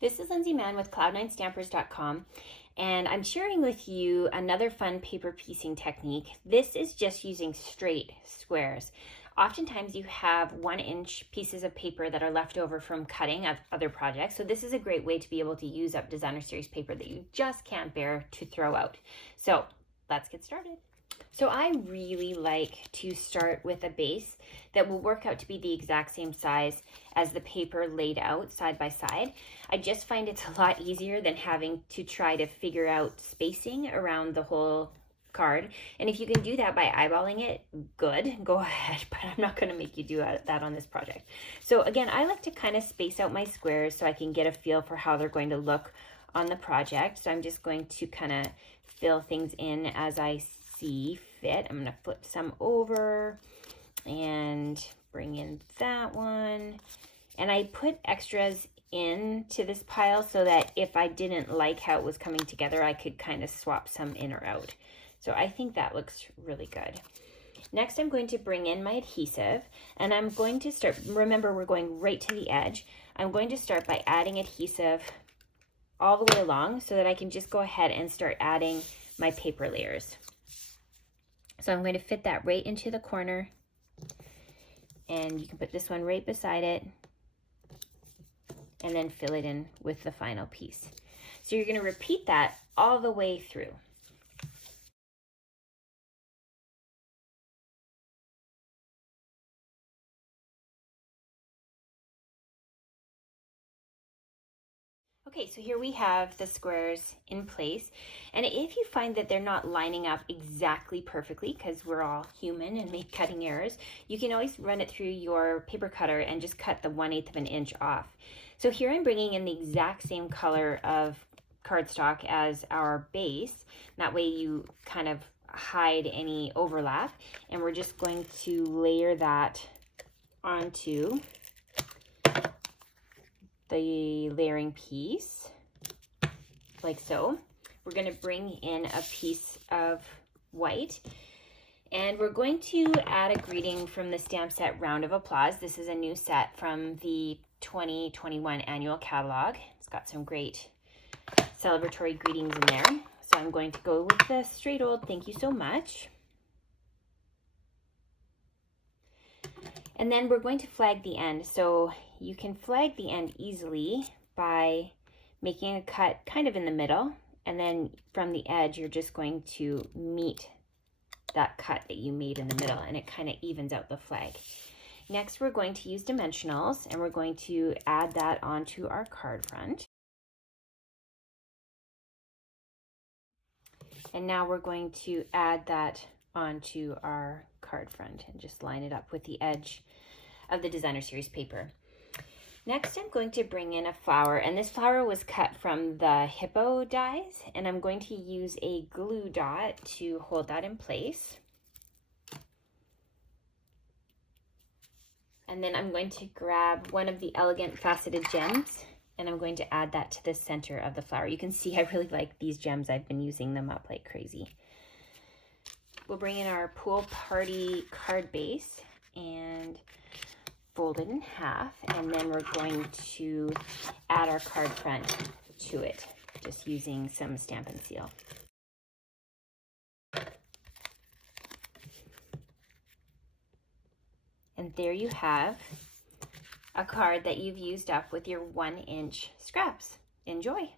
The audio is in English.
This is Lindsay Mann with cloud9stampers.com, and I'm sharing with you another fun paper piecing technique. This is just using straight squares. Oftentimes you have 1-inch pieces of paper that are left over from cutting of other projects, so this is a great way to be able to use up designer series paper that you just can't bear to throw out. So let's get started. So I really like to start with a base that will work out to be the exact same size as the paper laid out side by side. I just find it's a lot easier than having to try to figure out spacing around the whole card. And if you can do that by eyeballing it, good, go ahead, but I'm not going to make you do that on this project. So again, I like to kind of space out my squares so I can get a feel for how they're going to look on the project. So I'm just going to kind of fill things in as I see fit. I'm going to flip some over and bring in that one. And I put extras into this pile so that if I didn't like how it was coming together, I could kind of swap some in or out. So I think that looks really good. Next, I'm going to bring in my adhesive, and I'm going to start, remember we're going right to the edge. I'm going to start by adding adhesive all the way along so that I can just go ahead and start adding my paper layers. So I'm going to fit that right into the corner, and you can put this one right beside it and then fill it in with the final piece. So you're going to repeat that all the way through. Okay, so here we have the squares in place, and if you find that they're not lining up exactly perfectly, because we're all human and make cutting errors, you can always run it through your paper cutter and just cut the 1/8 of an inch off. So here I'm bringing in the exact same color of cardstock as our base. That way you kind of hide any overlap, and we're just going to layer that onto the layering piece like so. We're going to bring in a piece of white, and we're going to add a greeting from the stamp set Round of Applause. This is a new set from the 2021 annual catalog. It's got some great celebratory greetings in there. So I'm going to go with the straight old thank you so much. And then we're going to flag the end. So you can flag the end easily by making a cut kind of in the middle, and then from the edge you're just going to meet that cut that you made in the middle, and it kind of evens out the flag. Next, we're going to use dimensionals, and we're going to add that onto our card front. And now we're going to add that onto our card front and just line it up with the edge of the designer series paper. Next, I'm going to bring in a flower, and this flower was cut from the hippo dies, and I'm going to use a glue dot to hold that in place. And then I'm going to grab one of the elegant faceted gems, and I'm going to add that to the center of the flower. You can see I really like these gems. I've been using them up like crazy. We'll bring in our pool party card base and fold it in half, and then we're going to add our card front to it, just using some Stampin' Seal. And there you have a card that you've used up with your 1-inch scraps. Enjoy!